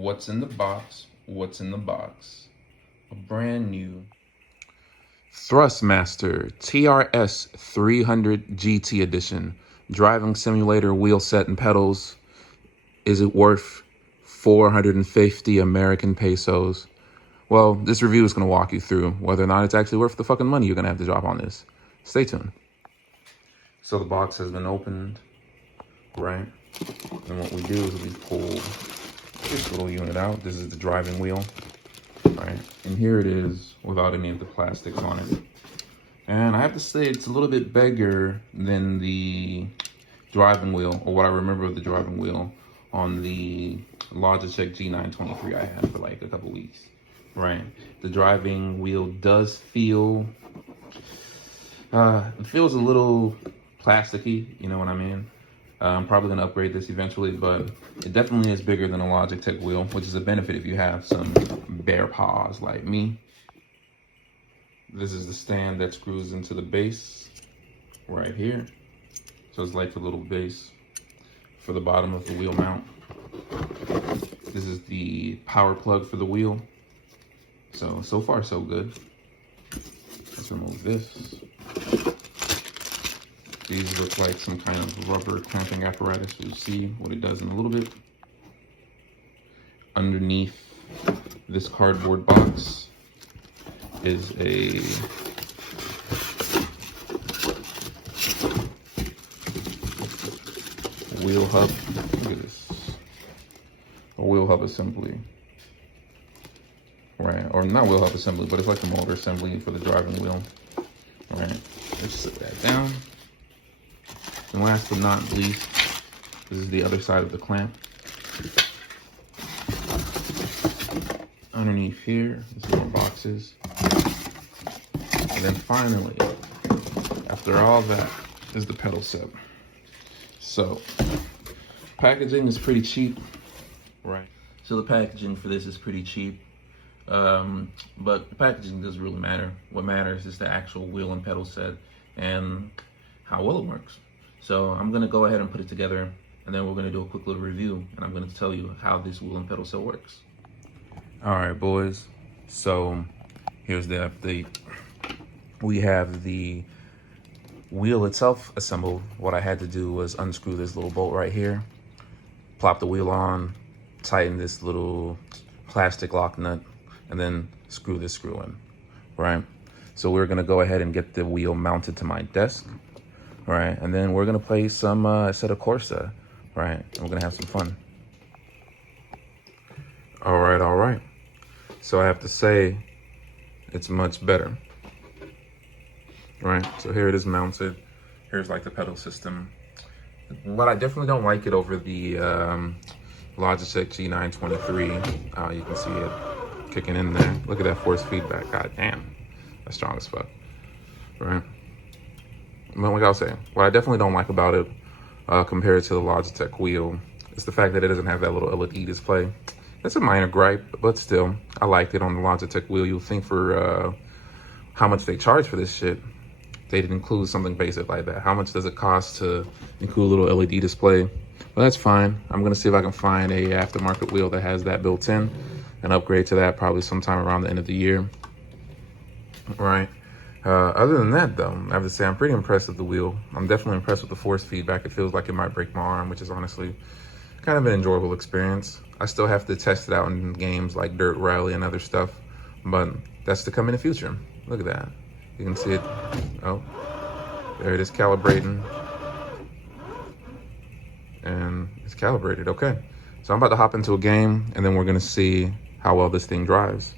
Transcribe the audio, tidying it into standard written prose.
What's in the box? What's in the box? A brand new Thrustmaster TRS 300 GT Edition. Driving simulator, wheel set, and pedals. Is it worth 450 American pesos? Well, this review is going to walk you through whether or not it's actually worth the fucking money you're going to have to drop on this. Stay tuned. So the box has been opened, right? And what we do is we pull this little unit out. This is the driving wheel, right? And here it is without any of the plastics on it. And I have to say it's a little bit bigger than the driving wheel, or what I remember of the driving wheel on the Logitech G923 I had for like a couple weeks, right? The driving wheel does feel, it feels a little plasticky, you know what I mean? I'm probably gonna upgrade this eventually, but it definitely is bigger than a Logitech wheel, which is a benefit if you have some bare paws like me. This is the stand that screws into the base right here. So it's like a little base for the bottom of the wheel mount. This is the power plug for the wheel. So far so good. Let's remove this. These look like some kind of rubber clamping apparatus. You'll see what it does in a little bit. Underneath this cardboard box is a wheel hub. Look at this. A wheel hub assembly. Right, or not wheel hub assembly, but it's like a motor assembly for the driving wheel. Right, let's sit that down. And last but not least, this is the other side of the clamp. Underneath here, there's more boxes. And then finally, after all that, is the pedal set. So, packaging is pretty cheap, right? So the packaging for this is pretty cheap, but the packaging doesn't really matter. What matters is the actual wheel and pedal set and how well it works. So I'm gonna go ahead and put it together, and then we're gonna do a quick little review, and I'm gonna tell you how this wheel and pedal set works. All right, boys. So here's the update. We have the wheel itself assembled. What I had to do was unscrew this little bolt right here, plop the wheel on, tighten this little plastic lock nut, and then screw this screw in, right? So we're gonna go ahead and get the wheel mounted to my desk, right? And then we're gonna play some Assetto Corsa, right? And we're gonna have some fun. All right. So I have to say, it's much better, right? So here it is mounted. Here's like the pedal system. But I definitely don't like it over the Logitech G923. You can see it kicking in there. Look at that force feedback. God damn, that's strong as fuck, right? But like I was saying, what I definitely don't like about it compared to the Logitech wheel is the fact that it doesn't have that little LED display. It's a minor gripe, but still, I liked it on the Logitech wheel. You'll think for how much they charge for this shit, they'd include something basic like that. How much does it cost to include a little LED display? Well, that's fine. I'm gonna see if I can find a aftermarket wheel that has that built in and upgrade to that probably sometime around the end of the year, right? Other than that though, I have to say I'm pretty impressed with the wheel. I'm definitely impressed with the force feedback. It feels like it might break my arm, which is honestly kind of an enjoyable experience. I still have to test it out in games like Dirt Rally and other stuff, but that's to come in the future. Look at that. You can see it. Oh, there it is calibrating. And it's calibrated, okay. So I'm about to hop into a game and then we're gonna see how well this thing drives.